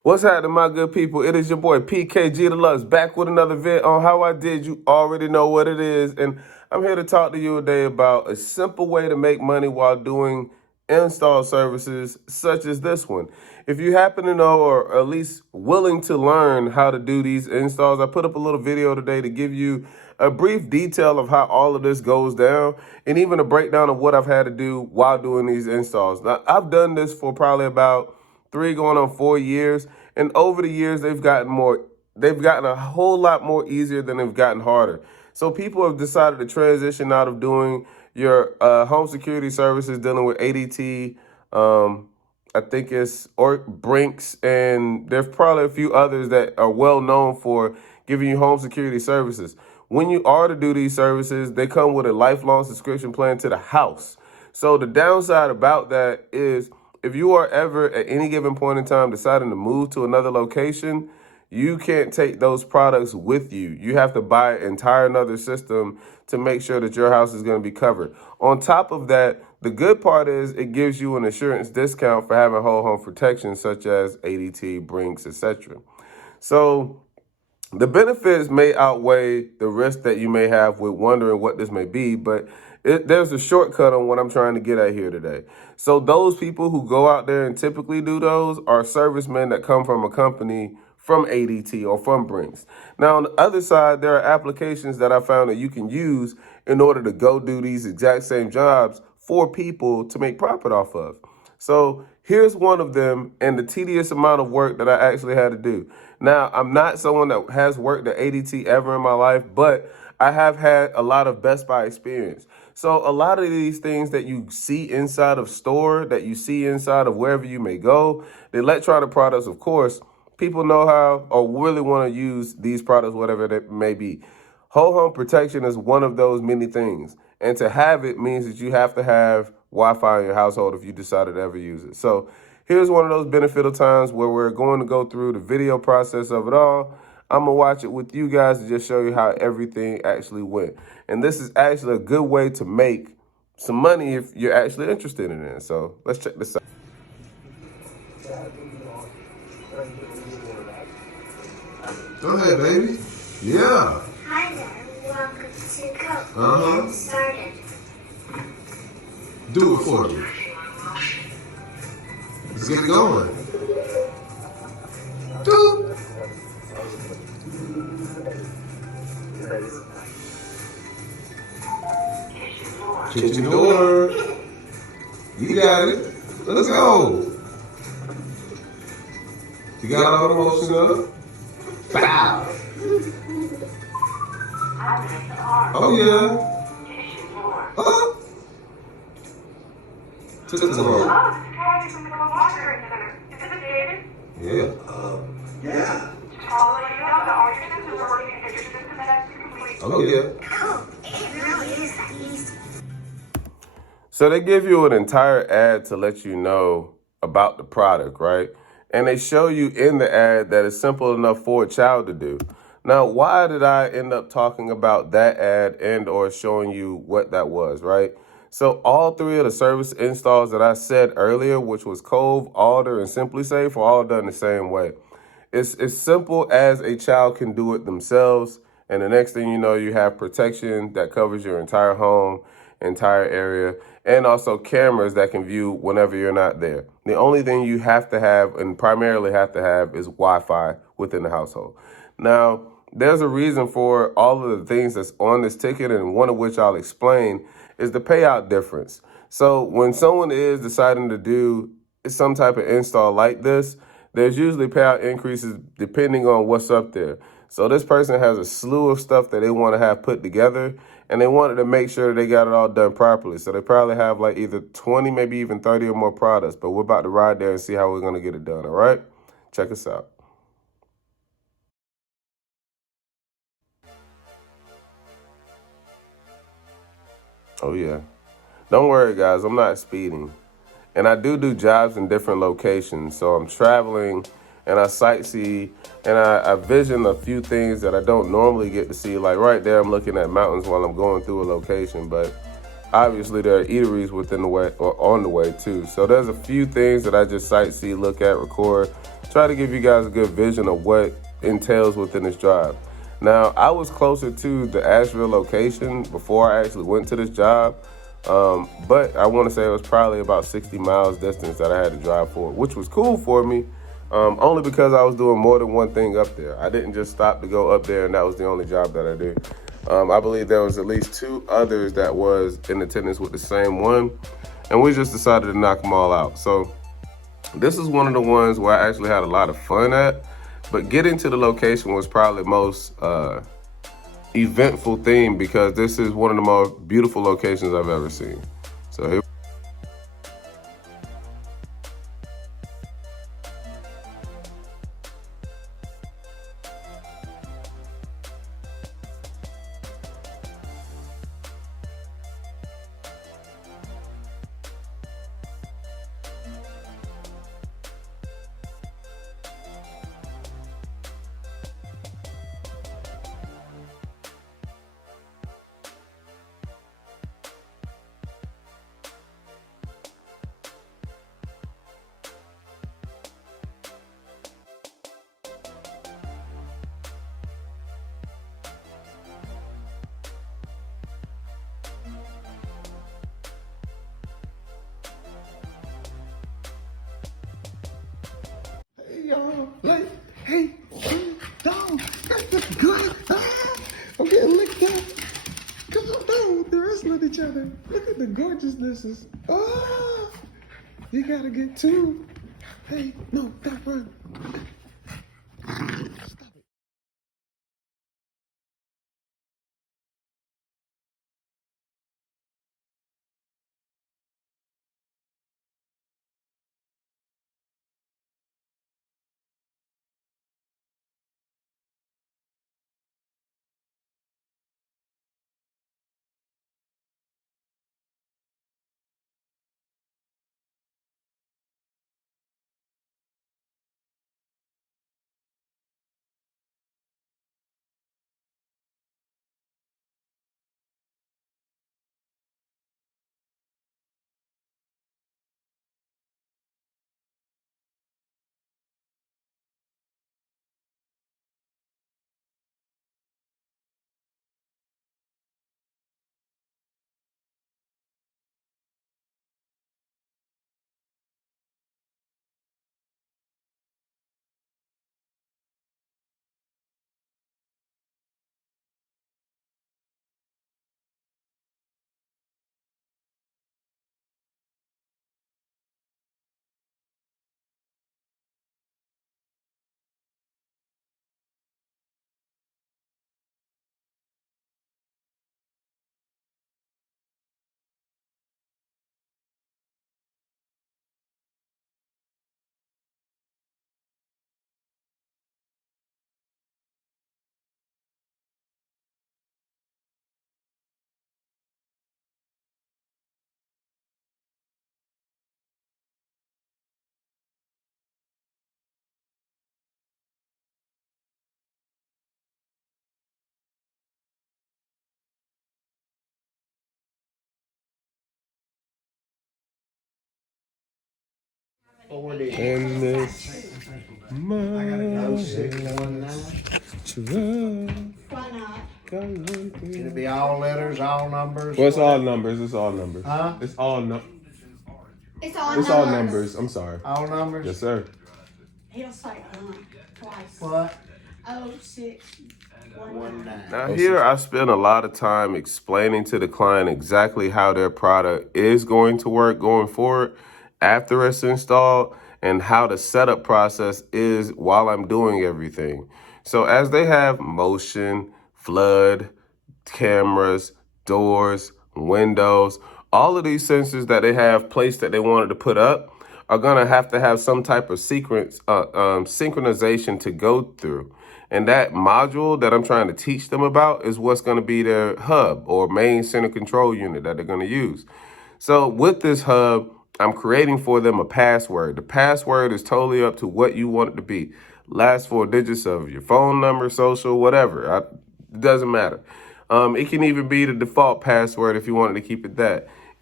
What's happening, my good people? It is your boy PKG Deluxe back with another vid on how I did. You already know what it is, and I'm here to talk to you today about a simple way to make money while doing install services such as this one. If you happen to know or at least willing to learn how to do these installs, I put up a little video today to give you a brief detail of how all of this goes down and even a breakdown of what I've had to do while doing these installs. Now, I've done this for probably about 3 going on 4 years. And over the years, they've gotten a whole lot more easier than they've gotten harder. So people have decided to transition out of doing your home security services, dealing with ADT, I think it's or Brinks, and there's probably a few others that are well known for giving you home security services. When you are to do these services, they come with a lifelong subscription plan to the house. So the downside about that is if you are ever at any given point in time deciding to move to another location, you can't take those products with you. You have to buy an entire another system to make sure that your house is going to be covered. On top of that, the good part is it gives you an insurance discount for having whole home protection such as ADT, Brinks, etc. So the benefits may outweigh the risk that you may have with wondering what this may be, but there's a shortcut on what I'm trying to get at here today. So those people who go out there and typically do those are servicemen that come from a company from ADT or from Brinks. Now, on the other side, there are applications that I found that you can use in order to go do these exact same jobs for people to make profit off of. So here's one of them and the tedious amount of work that I actually had to do. Now, I'm not someone that has worked at ADT ever in my life, but I have had a lot of Best Buy experience. So a lot of these things that you see inside of store, that you see inside of wherever you may go, the electronic products, of course, people know how or really want to use these products, whatever it may be. Whole home protection is one of those many things. And to have it means that you have to have Wi-Fi in your household if you decided to ever use it. So here's one of those beneficial times where we're going to go through the video process of it all. I'm going to watch it with you guys to just show you how everything actually went. And this is actually a good way to make some money if you're actually interested in it. So let's check this out. Go ahead, baby. Yeah. Hi there, welcome to Coke. Uh-huh. Started. Do it for me. Let's get it going. Do. Kitchen door. You got it. Let's go. You got all the motion up? Bow. Oh, yeah. Oh. Took it long. Yeah. Yeah. Oh, yeah. Oh, it really is that easy. So they give you an entire ad to let you know about the product, right? And they show you in the ad that it's simple enough for a child to do. Now, why did I end up talking about that ad and or showing you what that was, right? So all three of the service installs that I said earlier, which was Cove, Alder, and Simply Safe, are all done the same way. It's as simple as a child can do it themselves. And the next thing you know, you have protection that covers your entire home, entire area, and also cameras that can view whenever you're not there. The only thing you have to have and primarily have to have is Wi-Fi within the household. Now, there's a reason for all of the things that's on this ticket, and one of which I'll explain is the payout difference. So when someone is deciding to do some type of install like this, there's usually payout increases depending on what's up there. So this person has a slew of stuff that they want to have put together, and they wanted to make sure they got it all done properly. So they probably have like either 20, maybe even 30 or more products, but we're about to ride there and see how we're going to get it done, all right? Check us out. Oh, yeah. Don't worry, guys. I'm not speeding. And I do jobs in different locations. So I'm traveling and I sightsee and I vision a few things that I don't normally get to see. Like right there, I'm looking at mountains while I'm going through a location. But obviously there are eateries within the way or on the way too. So there's a few things that I just sightsee, look at, record, try to give you guys a good vision of what entails within this drive. Now, I was closer to the Asheville location before I actually went to this job, but I want to say it was probably about 60 miles distance that I had to drive for, which was cool for me, only because I was doing more than one thing up there. I didn't just stop to go up there, and that was the only job that I did. I believe there was at least 2 others that was in attendance with the same one, and we just decided to knock them all out. So this is one of the ones where I actually had a lot of fun at, but getting to the location was probably the most eventful thing because this is one of the most beautiful locations I've ever seen. So here. Y'all, like, hey, dog, that's good. I'm getting licked up. Come on, dog, they're wrestling at each other. Look at the gorgeousnesses. Oh, you gotta get 2. Hey, no, don't run. Stop it. In this Why not? Can it be all letters, all numbers? Well, it's all numbers. It's all numbers. Huh? It's all It's all It's numbers. all numbers. I'm sorry. All numbers? Yes, sir. He'll say twice. What? 0619. Now here I spend a lot of time explaining to the client exactly how their product is going to work going forward after it's installed and how the setup process is while I'm doing everything. So as they have motion, flood, cameras, doors, windows, all of these sensors that they have placed that they wanted to put up are gonna have to have some type of synchronization to go through. And that module that I'm trying to teach them about is what's gonna be their hub or main center control unit that they're gonna use. So with this hub, I'm creating for them a password. The password is totally up to what you want it to be. Last 4 digits of your phone number, social, whatever. It doesn't matter. It can even be the default password if you wanted to keep it that.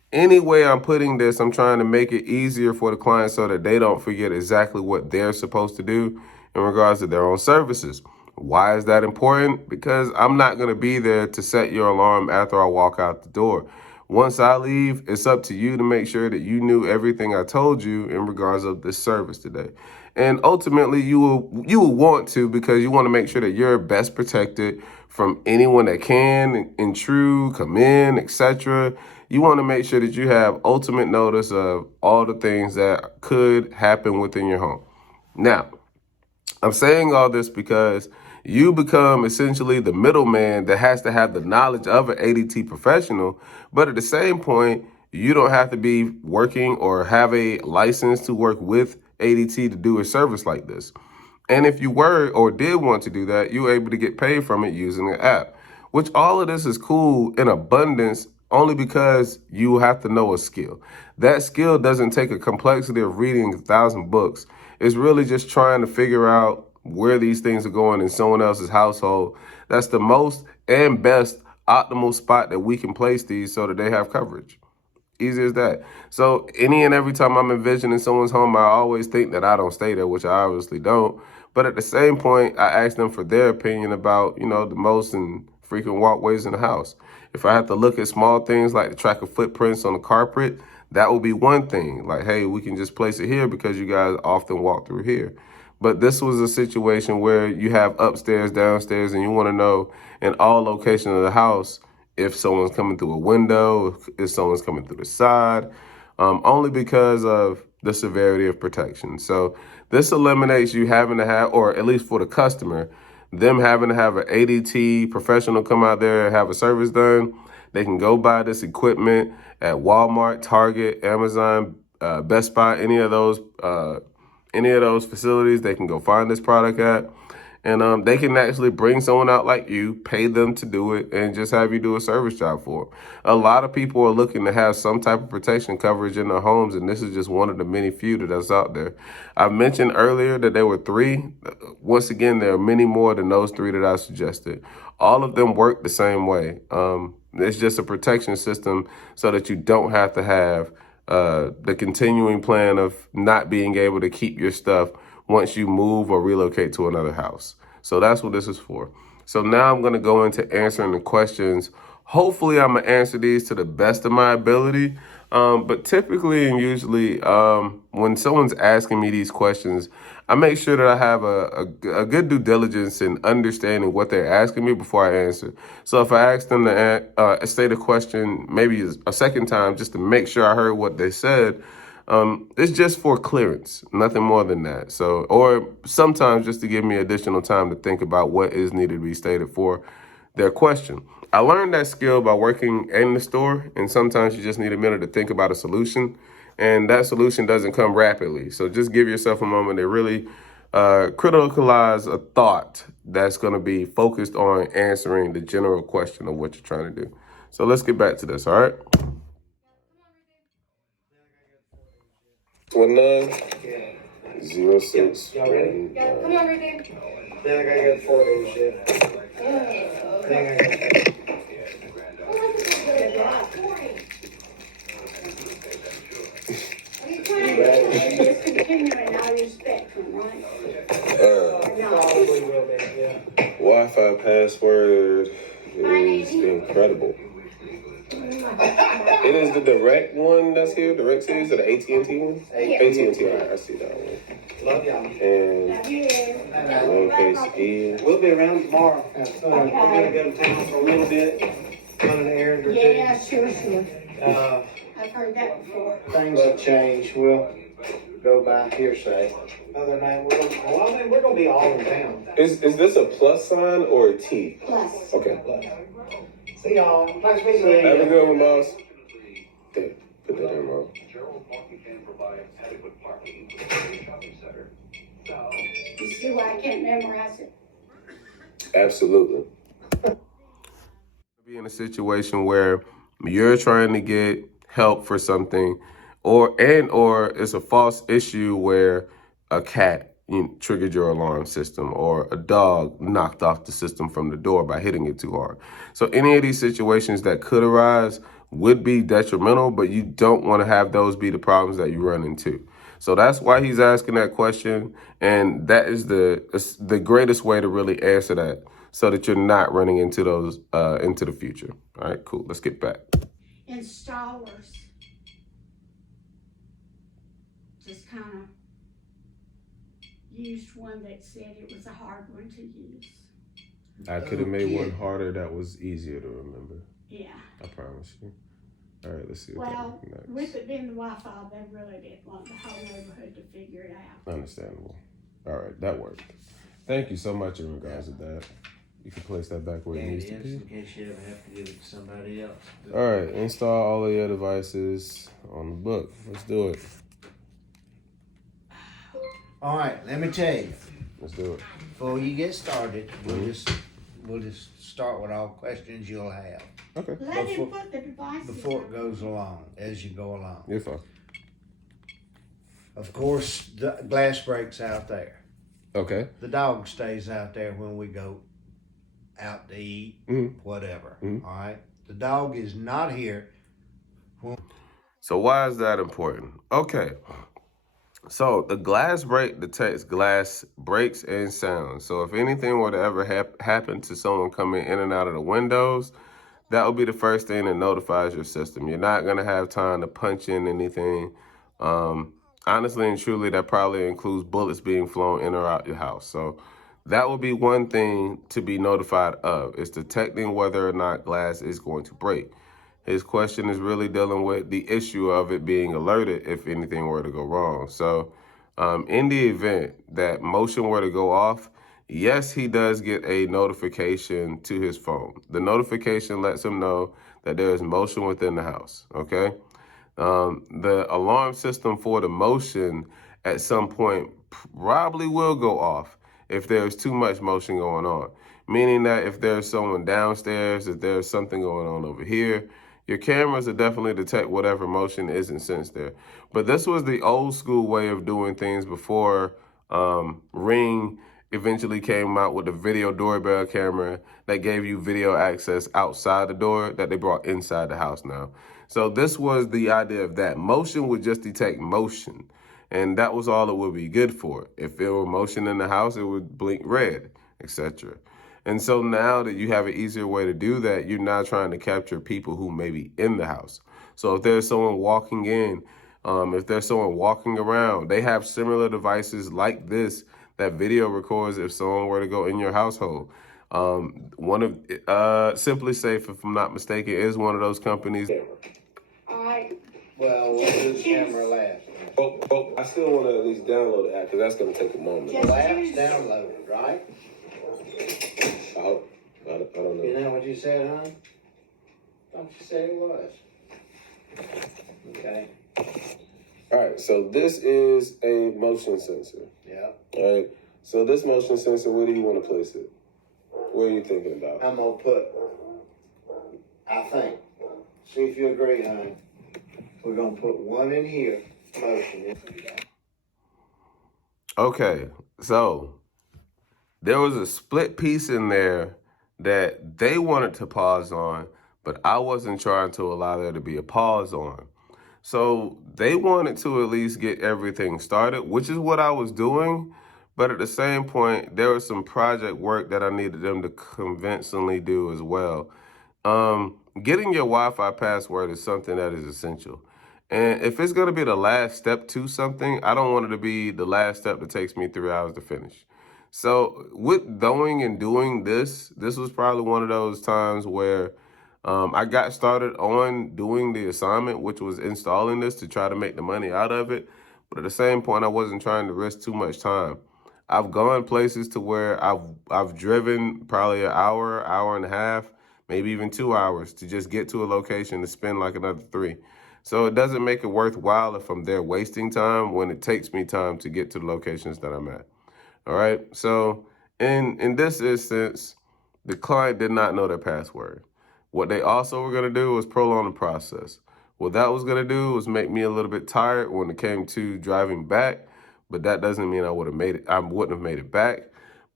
Any way I'm putting this, I'm trying to make it easier for the client so that they don't forget exactly what they're supposed to do in regards to their own services. Why is that important? Because I'm not going to be there to set your alarm after I walk out the door. Once I leave, it's up to you to make sure that you knew everything I told you in regards of this service today. And ultimately, you will want to, because you want to make sure that you're best protected from anyone that can intrude, come in, etc. You want to make sure that you have ultimate notice of all the things that could happen within your home. Now, I'm saying all this because you become essentially the middleman that has to have the knowledge of an ADT professional, but at the same point, you don't have to be working or have a license to work with ADT to do a service like this. And if you were or did want to do that, you were able to get paid from it using an app, which all of this is cool in abundance only because you have to know a skill. That skill doesn't take a complexity of reading 1,000 books. It's really just trying to figure out where these things are going in someone else's household. That's the most and best optimal spot that we can place these so that they have coverage. Easy as that. So any and every time I'm envisioning someone's home, I always think that I don't stay there, which I obviously don't. But at the same point, I ask them for their opinion about, the most and frequent walkways in the house. If I have to look at small things like the track of footprints on the carpet, that will be one thing. Like, hey, we can just place it here because you guys often walk through here. But this was a situation where you have upstairs, downstairs, and you want to know in all locations of the house if someone's coming through a window, if someone's coming through the side, only because of the severity of protection. So this eliminates you having to have, or at least for the customer, them having to have an ADT professional come out there and have a service done. They can go buy this equipment at Walmart, Target, Amazon, Best Buy, any of those facilities. They can go find this product at. And they can actually bring someone out like you, pay them to do it, and just have you do a service job for them. A lot of people are looking to have some type of protection coverage in their homes, and this is just one of the many few that's out there. I mentioned earlier that there were 3. Once again, there are many more than those 3 that I suggested. All of them work the same way. It's just a protection system so that you don't have to have the continuing plan of not being able to keep your stuff once you move or relocate to another house. So that's what this is for. So now I'm going to go into answering the questions. Hopefully I'm going to answer these to the best of my ability. But typically and usually when someone's asking me these questions, I make sure that I have a good due diligence in understanding what they're asking me before I answer. So if I ask them to state a question maybe a second time just to make sure I heard what they said, it's just for clearance, nothing more than that. So, or sometimes just to give me additional time to think about what is needed to be stated for their question. I learned that skill by working in the store, and sometimes you just need a minute to think about a solution, and that solution doesn't come rapidly. So just give yourself a moment to really criticalize a thought that's going to be focused on answering the general question of what you're trying to do. So let's get back to this, all right? 29 06. Come on, Ruben. Then I gotta get 4 days yet. Just continuing out of spectrum, right? Probably will be, yeah. Wi-Fi password is incredible. It is the direct one that's here, direct series, or the AT&T one? AT&T, all right, I see that one. Love y'all. And lowercase e. We'll be around tomorrow. We're gonna go to town for a little bit, run an errand or two. Yeah, sure. I've heard that before. Things have changed. We'll go by hearsay. Other than that, we're gonna be all in town. Is this a plus sign or a T? Plus. Okay. See y'all. Nice meeting you. Have a good one, boss. Okay, put that in wrong. You see why I can't memorize it? Absolutely. Be in a situation where you're trying to get help for something, or it's a false issue where a cat triggered your alarm system, or a dog knocked off the system from the door by hitting it too hard. So any of these situations that could arise, would be detrimental, but you don't want to have those be the problems that you run into. So that's why he's asking that question, and that is the greatest way to really answer that, so that you're not running into those into the future. All right, cool. Let's get back. Installers just kind of used one that said it was a hard one to use. I could have made one harder that was easier to remember. Yeah. I promise you. All right, let's see what Well, that next. with it being the Wi-Fi, they really didn't want the whole neighborhood to figure it out. Understandable. All right, that worked. Thank you so much in regards to that. You can place that back where it needs to be. In case you ever have to give it to somebody else. All right, install all of your devices on the book. Let's do it. All right, let me tell you. Let's do it. Before you get started, we'll just start with all questions you'll have Okay. Let him put the devices before it up. goes along, as you go along. You're fine. Of course, the glass breaks out there. Okay. The dog stays out there when we go out to eat, whatever. Mhm. All right. The dog is not here. So why is that important? Okay. So the glass break detects glass breaks and sounds. So if anything were to ever happen to someone coming in and out of the windows, that will be the first thing that notifies your system. You're not going to have time to punch in anything. Honestly and truly, that probably includes bullets being flown in or out your house. So that will be one thing to be notified of, is detecting whether or not glass is going to break. His question is really dealing with the issue of it being alerted if anything were to go wrong. So in the event that motion were to go off, yes, he does get a notification to his phone. The notification lets him know that there is motion within the house, okay? The alarm system for the motion at some point probably will go off if there's too much motion going on. Meaning that if there's someone downstairs, if there's something going on over here, your cameras will definitely detect whatever motion isn't sensed there. But this was the old school way of doing things before Ring eventually came out with the video doorbell camera that gave you video access outside the door that they brought inside the house now. So this was the idea of that. Motion would just detect motion, and that was all it would be good for. If there were motion in the house, it would blink red, etc. And so now that you have an easier way to do that, you're now trying to capture people who may be in the house. So if there's someone walking in, if there's someone walking around, they have similar devices like this that video records if someone were to go in your household. One of Simply Safe, if I'm not mistaken, is one of those companies. All right. Well, we'll do the camera last. Oh, I still want to at least download the app because that's going to take a moment. Just Lab's choose- downloaded, right? I don't know. You know what you said, huh? Thought you said it was. Okay. All right, so this is a motion sensor. Yeah. All right, so this motion sensor, where do you want to place it? What are you thinking about? I'm gonna put, I think, see if you agree, honey. We're gonna put one in here, motion. Okay, so there was a split piece in there that they wanted to pause on, but I wasn't trying to allow there to be a pause on. So they wanted to at least get everything started, which is what I was doing. But at the same point, there was some project work that I needed them to convincingly do as well. Getting your Wi-Fi password is something that is essential. And if it's going to be the last step to something, I don't want it to be the last step that takes me 3 hours to finish. So with going and doing this was probably one of those times where I got started on doing the assignment, which was installing this to try to make the money out of it. But at the same point, I wasn't trying to risk too much time. I've gone places to where I've driven probably an hour, hour and a half, maybe even 2 hours to just get to a location to spend like another 3. So it doesn't make it worthwhile if I'm there wasting time when it takes me time to get to the locations that I'm at. All right. So in this instance, the client did not know their password. What they also were going to do was prolong the process. What that was going to do was make me a little bit tired when it came to driving back, but that doesn't mean I wouldn't have made it back.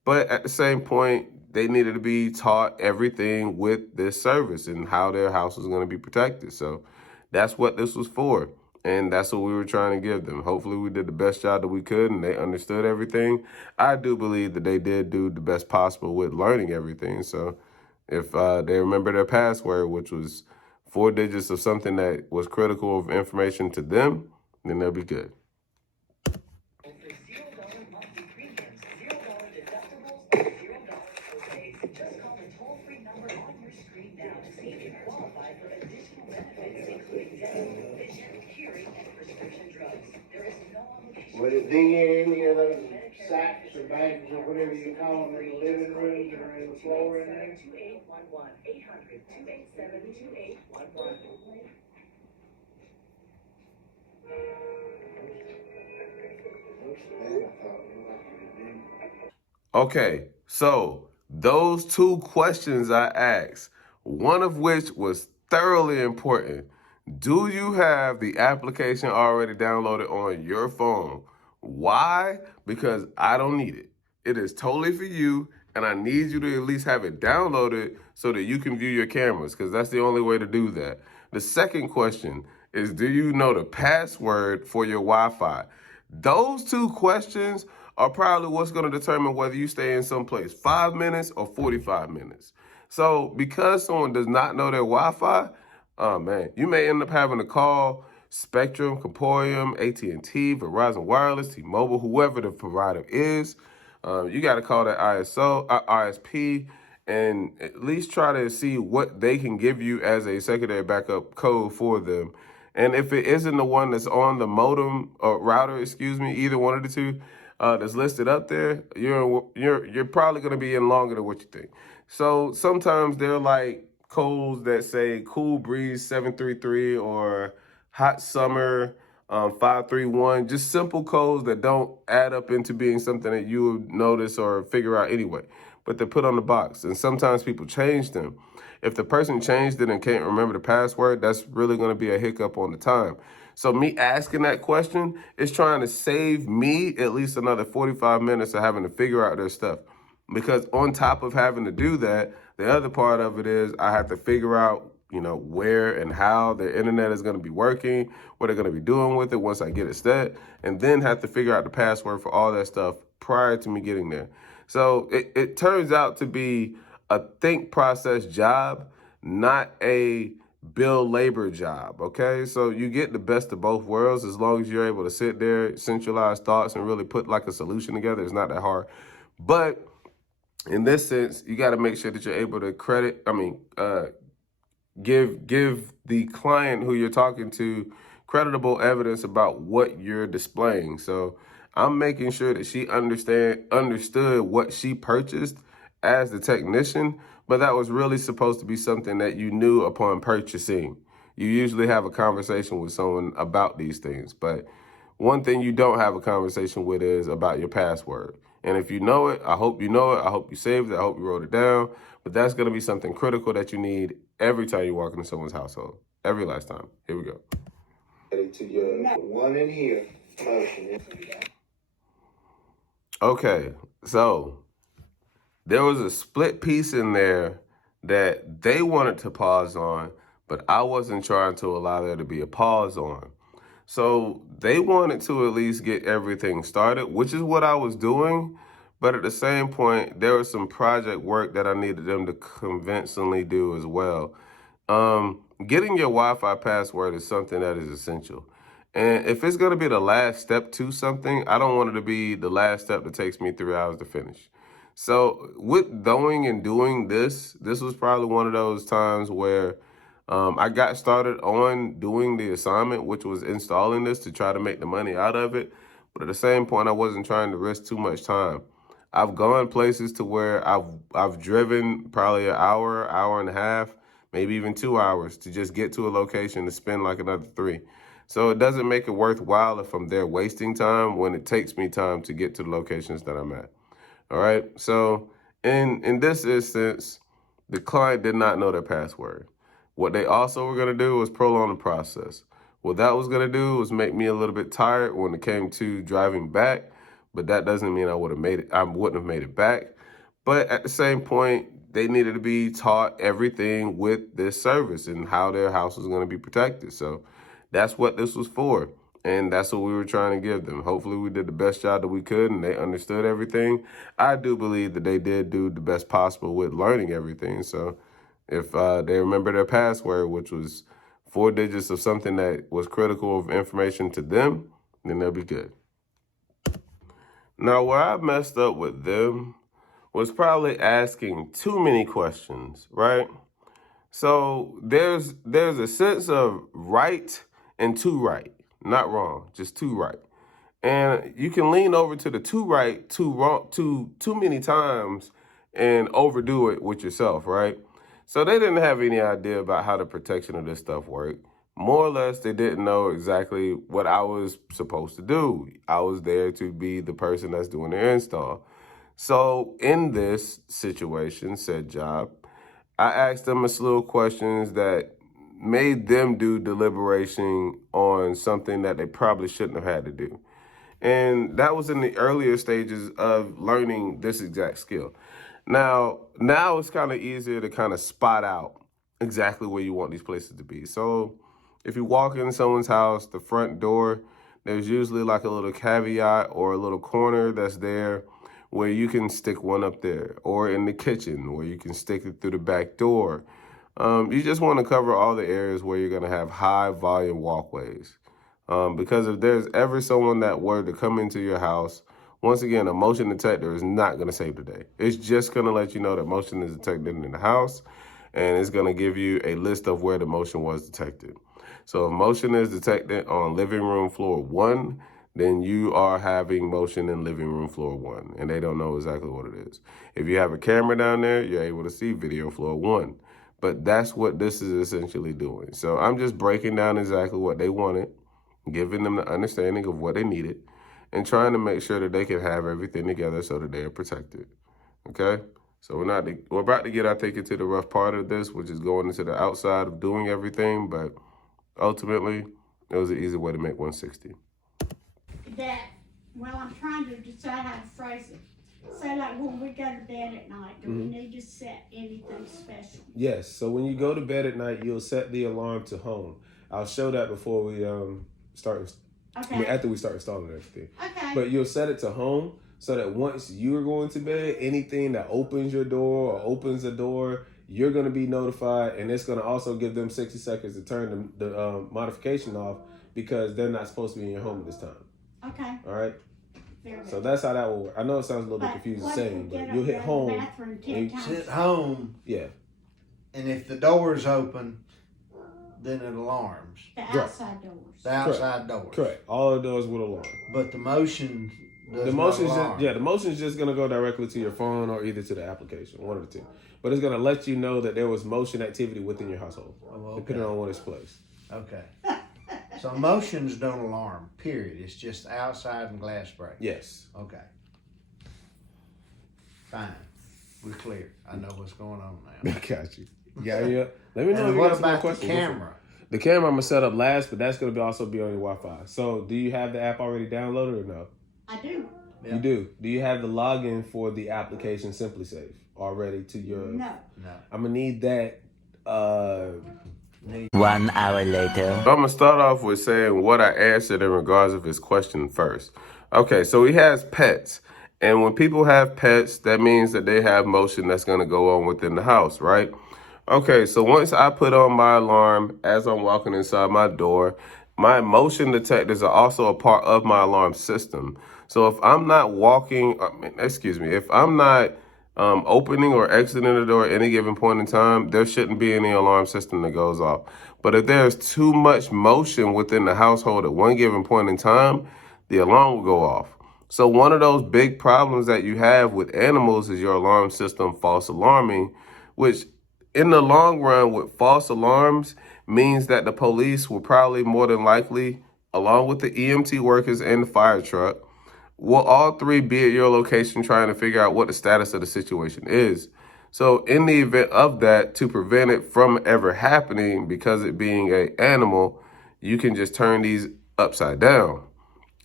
But at the same point, they needed to be taught everything with this service and how their house was going to be protected. So that's what this was for. And that's what we were trying to give them. Hopefully we did the best job that we could and they understood everything. I do believe that they did do the best possible with learning everything. So if they remember their password, which was 4 digits of something that was critical of information to them, then they'll be good. Would it be in any of those sacks or bags or whatever you call them in the living room that are in the floor in there? 2811 800 287 2811. Okay, so those 2 questions I asked, one of which was thoroughly important. Do you have the application already downloaded on your phone? Why? Because I don't need it. It is totally for you, and I need you to at least have it downloaded so that you can view your cameras, because that's the only way to do that. The second question is, do you know the password for your Wi-Fi? Those 2 questions are probably what's going to determine whether you stay in someplace 5 minutes or 45 minutes. So because someone does not know their Wi-Fi, oh man, you may end up having to call Spectrum, Comporium, AT&T, Verizon Wireless, T-Mobile, whoever the provider is. You got to call that ISP and at least try to see what they can give you as a secondary backup code for them. And if it isn't the one that's on the modem or router, either one of the two that's listed up there, you're probably going to be in longer than what you think. So sometimes they're like codes that say Cool Breeze 733 or Hot Summer 531, just simple codes that don't add up into being something that you would notice or figure out anyway, but they're put on the box. And sometimes people change them. If the person changed it and can't remember the password, that's really going to be a hiccup on the time. So me asking that question is trying to save me at least another 45 minutes of having to figure out their stuff. Because on top of having to do that, the other part of it is I have to figure out, where and how the internet is going to be working, what they're going to be doing with it once I get it set, and then have to figure out the password for all that stuff prior to me getting there. So it turns out to be a think process job, not a bill labor job, okay? So you get the best of both worlds as long as you're able to sit there, centralize thoughts, and really put like a solution together. It's not that hard. But in this sense, you got to make sure that you're able to give the client who you're talking to creditable evidence about what you're displaying. So I'm making sure that she understood what she purchased as the technician, but that was really supposed to be something that you knew upon purchasing. You usually have a conversation with someone about these things, but one thing you don't have a conversation with is about your password. And if you know it, I hope you know it. I hope you saved it. I hope you wrote it down. But that's going to be something critical that you need every time you walk into someone's household. Every last time. Here we go. To your one in here motion. Okay, so there was a split piece in there that they wanted to pause on, but I wasn't trying to allow there to be a pause on. So they wanted to at least get everything started, which is what I was doing. But at the same point, there was some project work that I needed them to convincingly do as well. Getting your Wi-Fi password is something that is essential. And if it's going to be the last step to something, I don't want it to be the last step that takes me 3 hours to finish. So with going and doing this was probably one of those times where I got started on doing the assignment, which was installing this to try to make the money out of it. But at the same point, I wasn't trying to risk too much time. I've gone places to where I've driven probably an hour and a half, maybe even 2 hours to just get to a location to spend like another 3. So it doesn't make it worthwhile if I'm there wasting time when it takes me time to get to the locations that I'm at. All right. So in this instance, the client did not know their password. What they also were going to do was prolong the process. What that was going to do was make me a little bit tired when it came to driving back. but that doesn't mean I wouldn't have made it back. But at the same point, they needed to be taught everything with this service and how their house was going to be protected. So that's what this was for. And that's what we were trying to give them. Hopefully we did the best job that we could and they understood everything. I do believe that they did do the best possible with learning everything. So if they remember their password, which was 4 digits of something that was critical of information to them, then they'll be good. Now, where I messed up with them was probably asking too many questions, right? So there's a sense of right and too right, not wrong, just too right. And you can lean over to the too right, too wrong, too many times and overdo it with yourself, right? So they didn't have any idea about how the protection of this stuff worked. More or less, they didn't know exactly what I was supposed to do. I was there to be the person that's doing their install. So in this situation, said job, I asked them a slew of questions that made them do deliberation on something that they probably shouldn't have had to do. And that was in the earlier stages of learning this exact skill. Now it's kind of easier to kind of spot out exactly where you want these places to be. So if you walk in someone's house, the front door, there's usually like a little caveat or a little corner that's there where you can stick one up there, or in the kitchen where you can stick it through the back door. You just want to cover all the areas where you're going to have high volume walkways. Because if there's ever someone that were to come into your house, once again, a motion detector is not going to save the day. It's just going to let you know that motion is detected in the house, and it's going to give you a list of where the motion was detected. So if motion is detected on living room floor 1, then you are having motion in living room floor 1, and they don't know exactly what it is. If you have a camera down there, you're able to see video floor 1. But that's what this is essentially doing. So I'm just breaking down exactly what they wanted, giving them the understanding of what they needed, and trying to make sure that they can have everything together so that they are protected. Okay? So we're about to get, I think, into the rough part of this, which is going into the outside of doing everything, but ultimately, it was an easy way to make 160. That, well, I'm trying to decide how to phrase it. Say like when we go to bed at night, do we need to set anything special? Yes, so when you go to bed at night, you'll set the alarm to home. I'll show that before we start. Okay. I mean, after we start installing everything. Okay. But you'll set it to home so that once you're going to bed, anything that opens your door or opens the door, you're going to be notified, and it's going to also give them 60 seconds to turn the modification off because they're not supposed to be in your home at this time. Okay. All right? Very good. So that's how that will work. I know it sounds a little bit confusing saying, but you'll hit home. Sit home, Yeah. and if the door's open, then it alarms. The outside doors. The outside doors. Correct. All the doors will alarm. But the motion does The not motion's alarm. the motion's just gonna go directly to your phone or either to the application, one of the two. But it's gonna let you know that there was motion activity within your household, depending on what it's placed. Okay. So motions don't alarm, period. It's just outside and glass break. Yes. Okay. Fine. We're clear. I know what's going on now. I got you. Yeah. Let me know if And you what got some more about the questions. camera? The camera I'm gonna set up last, but that's gonna also be on your Wi-Fi. So, do you have the app already downloaded or no? I do. Yeah. You do. Do you have the login for the application SimpliSafe already to your? No. No. I'm gonna need that. 1 hour later. I'm gonna start off with saying what I answered in regards of his question first. Okay, so he has pets, and when people have pets, that means that they have motion that's gonna go on within the house, right? Okay, so once I put on my alarm as I'm walking inside my door, my motion detectors are also a part of my alarm system. So if I'm not if I'm not opening or exiting the door at any given point in time, there shouldn't be any alarm system that goes off. But if there's too much motion within the household at one given point in time, the alarm will go off. So one of those big problems that you have with animals is your alarm system false alarming, which in the long run with false alarms means that the police will probably more than likely, along with the EMT workers and the fire truck, will all three be at your location trying to figure out what the status of the situation is. So in the event of that, to prevent it from ever happening, because it being an animal, you can just turn these upside down.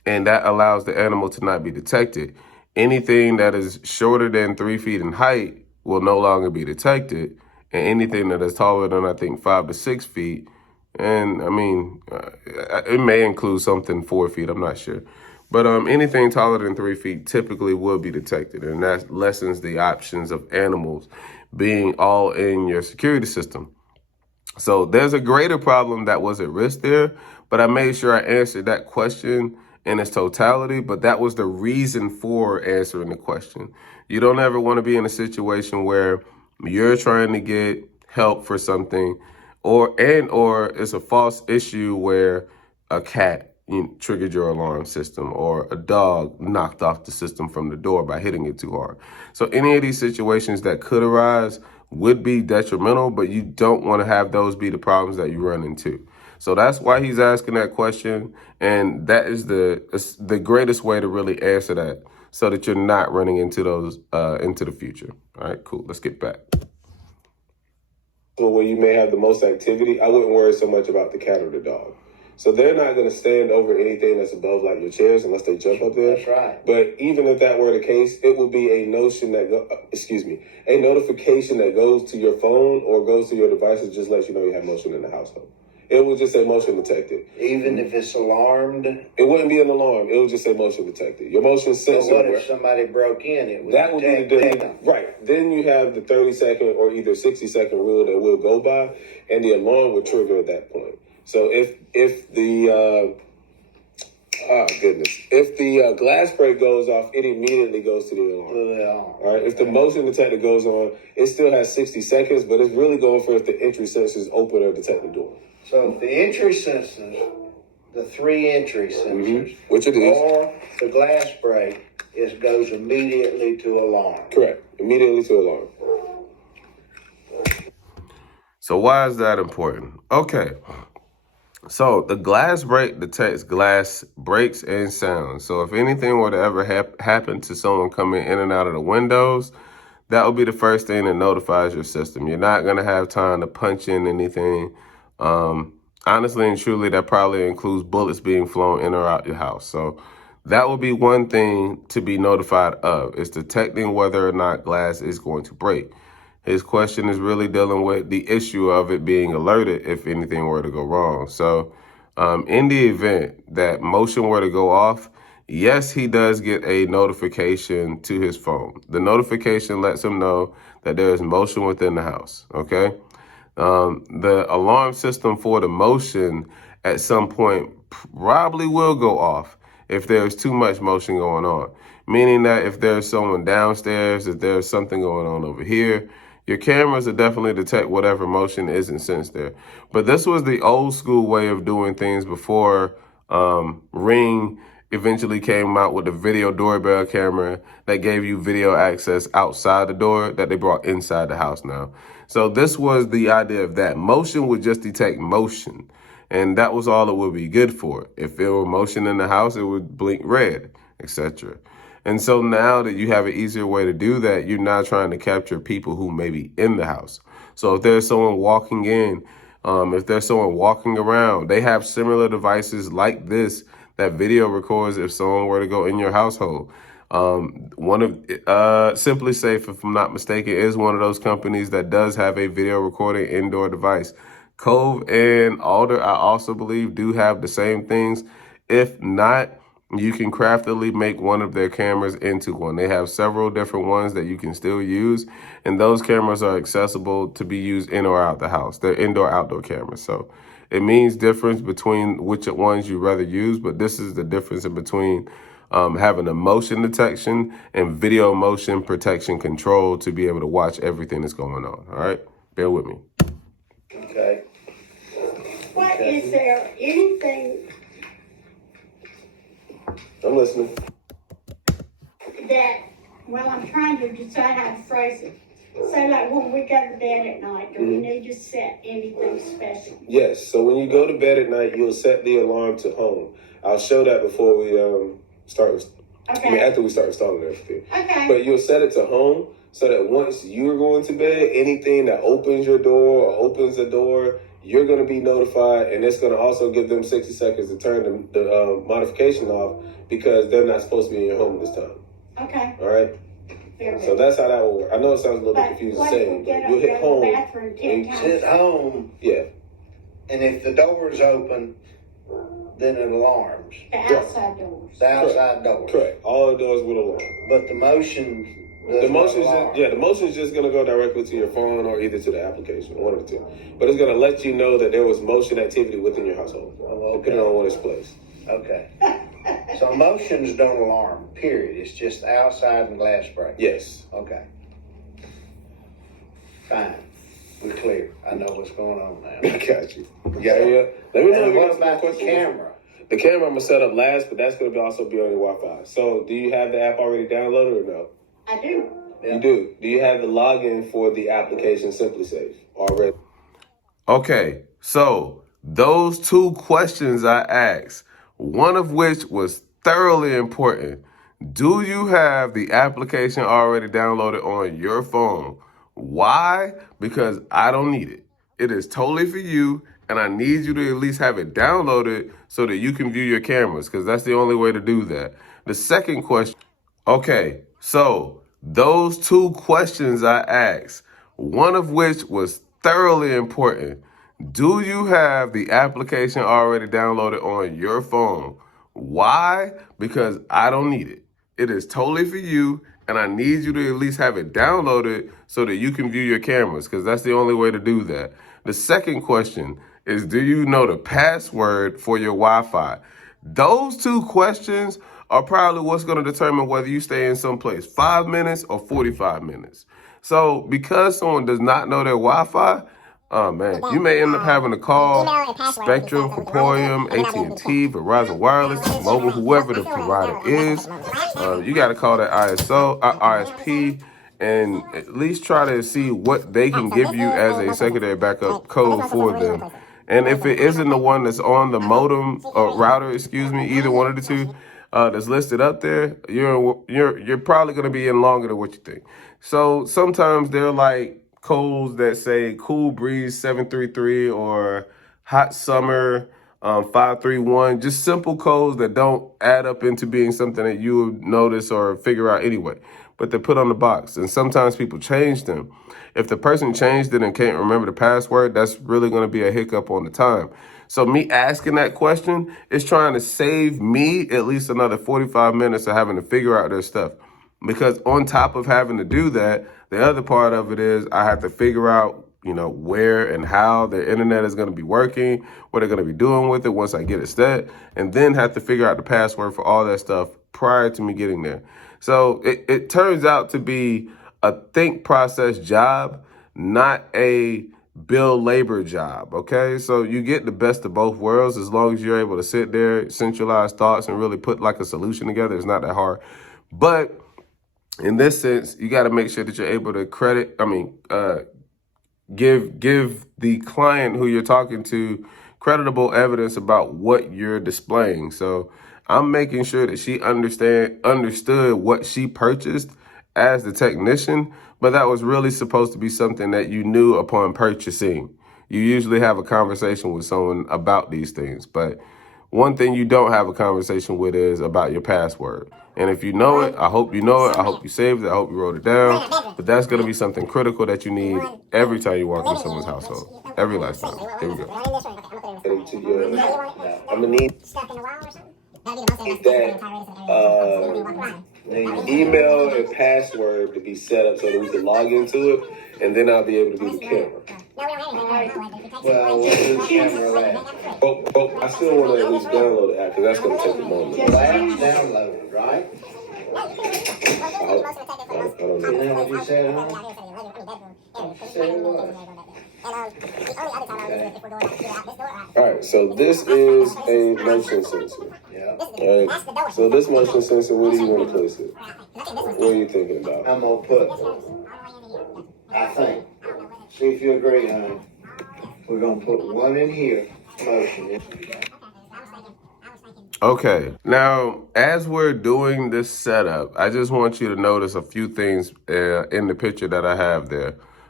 and that allows the animal to not be detected. Anything that is shorter than 3 feet in height will no longer be detected, and anything that is taller than, I think, 5 to 6 feet, and I mean, it may include something 4 feet, I'm not sure. But anything taller than 3 feet typically will be detected, and that lessens the options of animals being all in your security system. So there's a greater problem that was at risk there, but I made sure I answered that question in its totality, but that was the reason for answering the question. You don't ever want to be in a situation where you're trying to get help for something or it's a false issue where a cat triggered your alarm system or a dog knocked off the system from the door by hitting it too hard. So any of these situations that could arise would be detrimental, but you don't want to have those be the problems that you run into. So that's why he's asking that question, and that is the greatest way to really answer that, so that you're not running into those into the future. All right, cool. Let's get back. Where you may have the most activity, I wouldn't worry so much about the cat or the dog. So they're not going to stand over anything that's above like your chairs unless they jump up there. That's right. But even if that were the case, it would be a notification that goes to your phone or goes to your device that just lets you know you have motion in the household. It would just say motion detected. Even if it's alarmed? It wouldn't be an alarm. It would just say motion detected. Your motion sensor. So what if somebody broke in? It would that would be the detect difference. them. Right. Then you have the 30-second or either 60-second rule that will go by, and the alarm would trigger at that point. So if the if the glass break goes off, it immediately goes to the alarm. All right. If the motion detector goes on, it still has 60 seconds, but it's really going for if the entry sensors open or detect the door. So if the entry sensors, the 3 entry sensors, which it is, or the glass break, it goes immediately to alarm. Correct. Immediately to alarm. So why is that important? Okay. So the glass break detects glass breaks and sounds. So if anything were to ever happen to someone coming in and out of the windows, that will be the first thing that notifies your system. You're not going to have time to punch in anything. Honestly and truly, that probably includes bullets being flown in or out your house. So that will be one thing to be notified of, is detecting whether or not glass is going to break. His question is really dealing with the issue of it being alerted if anything were to go wrong. So in the event that motion were to go off, yes, he does get a notification to his phone. The notification lets him know that there is motion within the house, okay? The alarm system for the motion at some point probably will go off if there's too much motion going on, meaning that if there's someone downstairs, if there's something going on over here, your cameras will definitely detect whatever motion isn't sensed there. But this was the old school way of doing things before Ring eventually came out with the video doorbell camera that gave you video access outside the door that they brought inside the house now. So this was the idea of that. Motion would just detect motion, and that was all it would be good for. If there were motion in the house, it would blink red, etc. And so now that you have an easier way to do that, you're now trying to capture people who may be in the house. So if there's someone walking in, if there's someone walking around, they have similar devices like this that video records if someone were to go in your household. One of Simply Safe, if I'm not mistaken, is one of those companies that does have a video recording indoor device. Cove and Alder, I also believe, do have the same things. If not, you can craftily make one of their cameras into one. They have several different ones that you can still use, and those cameras are accessible to be used in or out the house. They're indoor-outdoor cameras, so it means difference between which ones you rather use, but this is the difference in between having a motion detection and video motion protection control to be able to watch everything that's going on. All right, bear with me. Okay. What is there anything I'm listening. that, well, I'm trying to decide how to phrase it. So like when we go to bed at night, do we need to set anything special? Yes, so when you go to bed at night, you'll set the alarm to home. I'll show that before we start. Okay. After we start installing everything. Okay. But you'll set it to home so that once you're going to bed, anything that opens your door or opens the door, you're going to be notified, and it's going to also give them 60 seconds to turn the modification off because they're not supposed to be in your home this time. Okay. All right? Very So good. that's how that will work. I know it sounds a little bit But confusing what if saying, we but get up you'll and hit go to the home. bathroom 10 and- times? Sit home, Yeah. and if the door is open, then it alarms. The outside doors. The outside door. Correct. All the doors will alarm. But the motion does The not motion's alarm. the motion's just gonna go directly to your phone or either to the application, one of the two. But it's gonna let you know that there was motion activity within your household, Oh, depending okay. on when it's placed. Okay. So motions don't alarm, period. It's just outside and glass break. Yes. Okay. Fine. We're clear. I know what's going on now. Got you. Yeah. Let me know if And you what got some about the questions. camera? The camera I'm gonna set up last, but that's gonna also be on your Wi-Fi. So, do you have the app already downloaded or no? I do. Yeah. You do. Do you have the login for the application SimpliSafe already? Okay, so those two questions I asked, one of which was thoroughly important. Do you have the application already downloaded on your phone? Why? Because I don't need it. It is totally for you, and I need you to at least have it downloaded so that you can view your cameras, because that's the only way to do that. The second question, okay, so those two questions I asked, one of which was thoroughly important. Do you have the application already downloaded on your phone? Why? Because I don't need it. It is totally for you, and I need you to at least have it downloaded so that you can view your cameras, because that's the only way to do that. The second question is, do you know the password for your Wi-Fi? Those two questions are probably what's going to determine whether you stay in someplace 5 minutes or 45 minutes. So because someone does not know their Wi-Fi, oh man, you may end up having to call Spectrum, Petroleum, AT&T, Verizon Wireless, Mobile, whoever the provider is. You got to call that ISP, and at least try to see what they can give you as a secondary backup code for them. And if it isn't the one that's on the modem or router, either one of the two that's listed up there, you're probably going to be in longer than what you think. So sometimes they're like codes that say Cool Breeze 733 or Hot Summer 531, just simple codes that don't add up into being something that you would notice or figure out anyway, but they're put on the box. And sometimes people change them. If the person changed it and can't remember the password, that's really going to be a hiccup on the time. So me asking that question is trying to save me at least another 45 minutes of having to figure out their stuff. Because on top of having to do that, the other part of it is I have to figure out, where and how the internet is going to be working, what they're going to be doing with it once I get it set, and then have to figure out the password for all that stuff prior to me getting there. So it turns out to be a think process job, not a bill labor job, okay? So you get the best of both worlds as long as you're able to sit there, centralize thoughts, and really put like a solution together. It's not that hard. But in this sense, you got to make sure that you're able to give the client who you're talking to creditable evidence about what you're displaying. So I'm making sure that she understood what she purchased as the technician, but that was really supposed to be something that you knew upon purchasing. You usually have a conversation with someone about these things, but one thing you don't have a conversation with is about your password. And if you know it, I hope you know it. I hope you saved it. I hope you wrote it down. But that's going to be something critical that you need every time you walk into someone's household. Every last time. Here we go. I'm going to need that email and password to be set up so that we can log into it, and then I'll be able to do the camera. Well, we'll do the camera last. But I still want to at least download the app because that's going to take a moment. The app's downloaded, right? I don't You know. know what you said, huh? All right, so this is a motion sensor. Yeah. All right, so this motion sensor, where do you want to place it? What are you thinking about? I'm gonna put, I think, see if you agree, honey. We're gonna put one in here, motion. Okay, now as we're doing this setup, I just want you to notice a few things in the picture that I have there.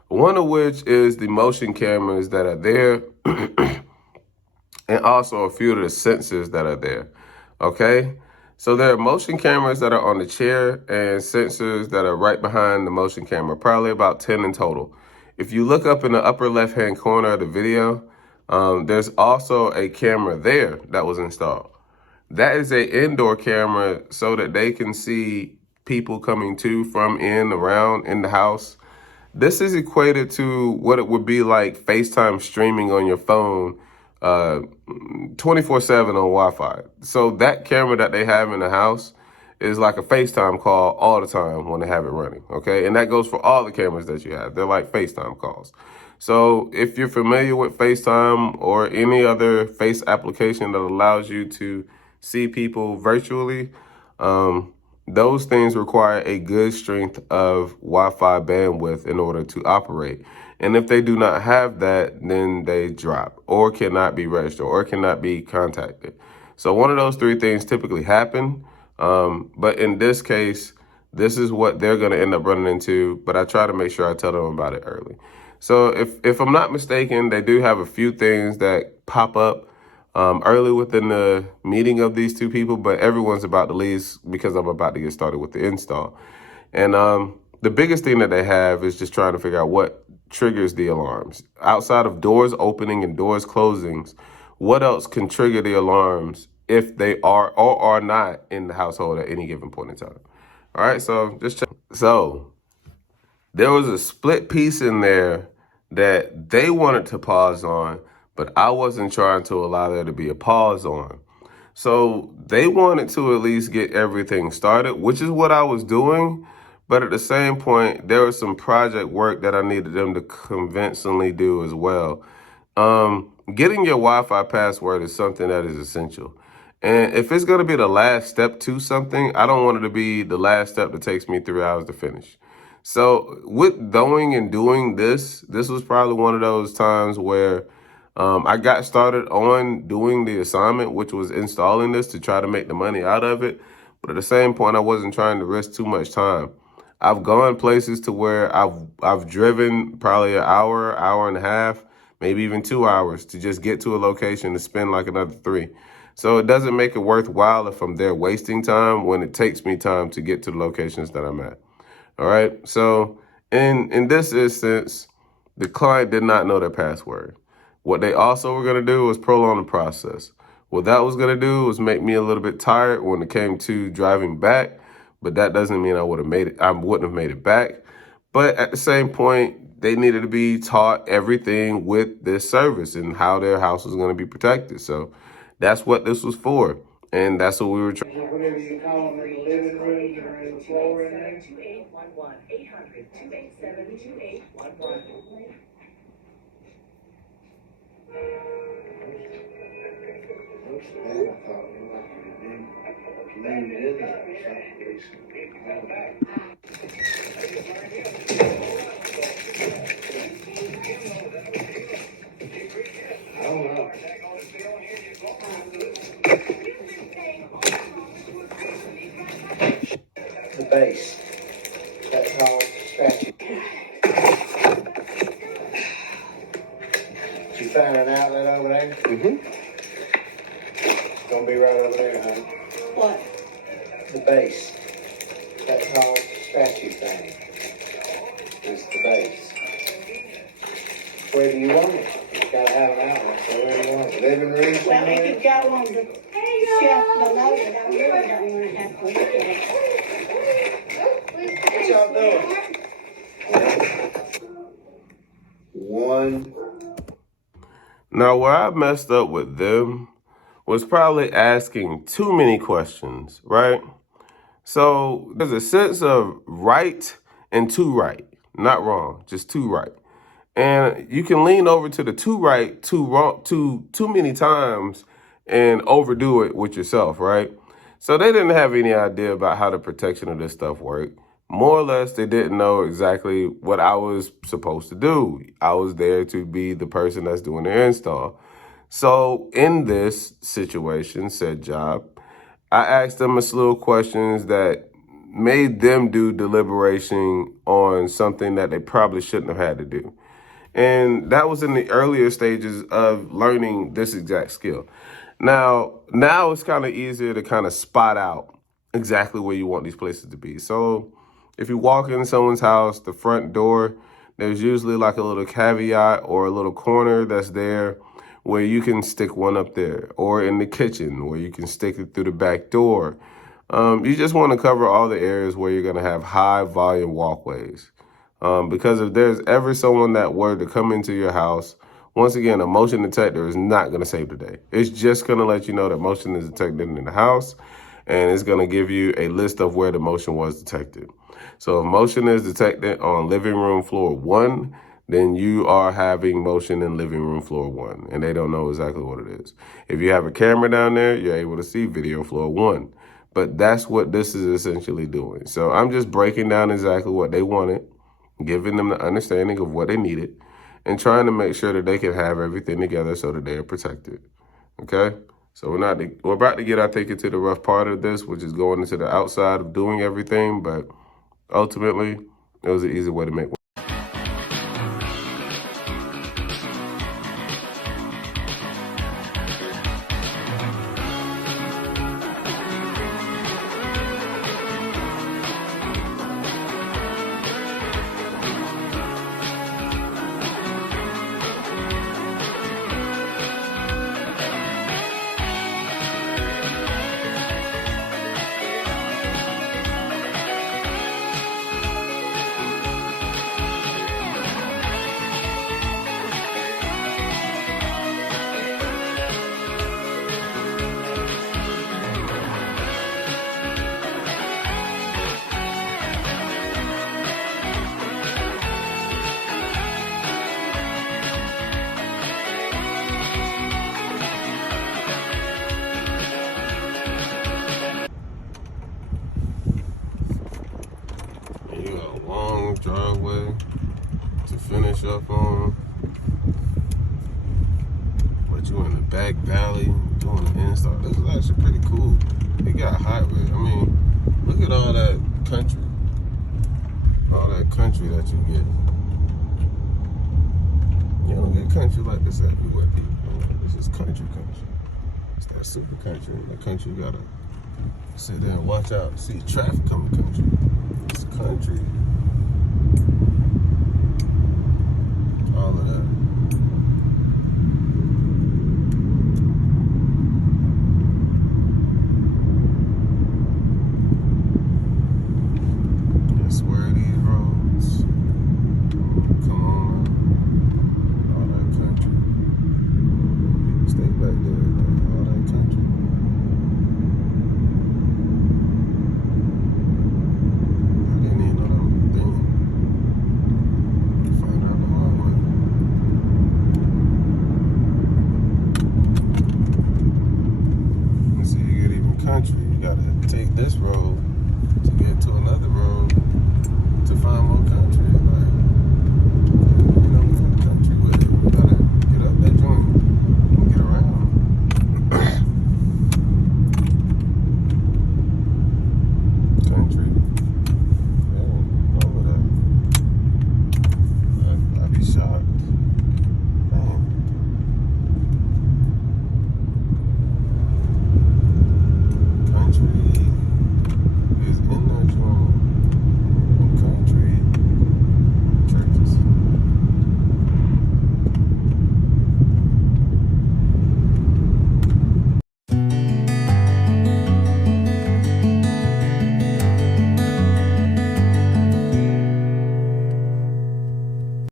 One of which is the motion cameras that are there, and also a few of the sensors that are there. Okay? So there are motion cameras that are on the chair and sensors that are right behind the motion camera, probably about 10 in total. If you look up in the upper left-hand corner of the video, there's also a camera there that was installed. That is an indoor camera so that they can see people coming to, from, in, around, in the house. This is equated to what it would be like FaceTime streaming on your phone 24/7 on Wi-Fi. So that camera that they have in the house is like a FaceTime call all the time when they have it running, okay? And that goes for all the cameras that you have. They're like FaceTime calls. So if you're familiar with FaceTime or any other face application that allows you to see people virtually, those things require a good strength of Wi-Fi bandwidth in order to operate. And if they do not have that, then they drop or cannot be registered or cannot be contacted. So one of those three things typically happen. But in this case, this is what they're going to end up running into. But I try to make sure I tell them about it early. So if I'm not mistaken, they do have a few things that pop up early within the meeting of these two people, but everyone's about to leave because I'm about to get started with the install. And the biggest thing that they have is just trying to figure out what triggers the alarms. Outside of doors opening and doors closings, what else can trigger the alarms if they are or are not in the household at any given point in time? All right, so just check. So there was a split piece in there that they wanted to pause on, but I wasn't trying to allow there to be a pause on. So they wanted to at least get everything started, which is what I was doing. But at the same point, there was some project work that I needed them to convincingly do as well. Getting your Wi-Fi password is something that is essential. And if it's going to be the last step to something, I don't want it to be the last step that takes me 3 hours to finish. So with going and doing this was probably one of those times where I got started on doing the assignment, which was installing this to try to make the money out of it. But at the same point, I wasn't trying to risk too much time. I've gone places to where I've driven probably an hour, hour and a half, maybe even 2 hours to just get to a location to spend like another 3. So it doesn't make it worthwhile if I'm there wasting time when it takes me time to get to the locations that I'm at. All right. So in this instance, the client did not know their password. What they also were going to do was prolong the process. What that was going to do was make me a little bit tired when it came to driving back, but that doesn't mean I wouldn't have made it back. But at the same point, they needed to be taught everything with this service and how their house was going to be protected. So that's what this was for. And that's what we were trying. Whatever you call them in the living room or in the floor in there. 2811 800 287 2811. Looks bad, I thought you might have leaned in there or something. I don't know. The base. That's how statue. Did you find an outlet over there? Mm-hmm. Gonna be right over there, honey. What? The base. That tall statue thing. Is the base. Where do you want it? You gotta have an outlet. So where do you want it? Living room Well, if somewhere? it go on the shelf below it, I really don't want to have to look at it. What y'all doing? One. Now, where I messed up with them was probably asking too many questions, right? So there's a sense of right and too right, not wrong, just too right. And you can lean over to the too right, too wrong, too many times and overdo it with yourself, right? So they didn't have any idea about how the protection of this stuff worked. More or less, they didn't know exactly what I was supposed to do. I was there to be the person that's doing the install. So in this situation, said job, I asked them a slew of questions that made them do deliberation on something that they probably shouldn't have had to do. And that was in the earlier stages of learning this exact skill. Now it's kind of easier to kind of spot out exactly where you want these places to be. So if you walk in someone's house, the front door, there's usually like a little caveat or a little corner that's there where you can stick one up there, or in the kitchen where you can stick it through the back door. You just want to cover all the areas where you're going to have high volume walkways. Because if there's ever someone that were to come into your house, once again, a motion detector is not going to save the day. It's just going to let you know that motion is detected in the house, and it's going to give you a list of where the motion was detected. So if motion is detected on living room floor 1, then you are having motion in living room floor 1, and they don't know exactly what it is. If you have a camera down there, you're able to see video floor 1. But that's what this is essentially doing. So I'm just breaking down exactly what they wanted, giving them the understanding of what they needed, and trying to make sure that they can have everything together so that they are protected. Okay? So we're about to get, I think, into the rough part of this, which is going into the outside of doing everything, but ultimately, it was an easy way to make. You got a long driveway to finish up on, but you in the back valley doing the install. This is actually pretty cool. It got highway. I mean, look at all that country that you get. You don't get country like this everywhere, people. This is country. It's that super country. The country you gotta sit there and watch out, see traffic coming country. It's country.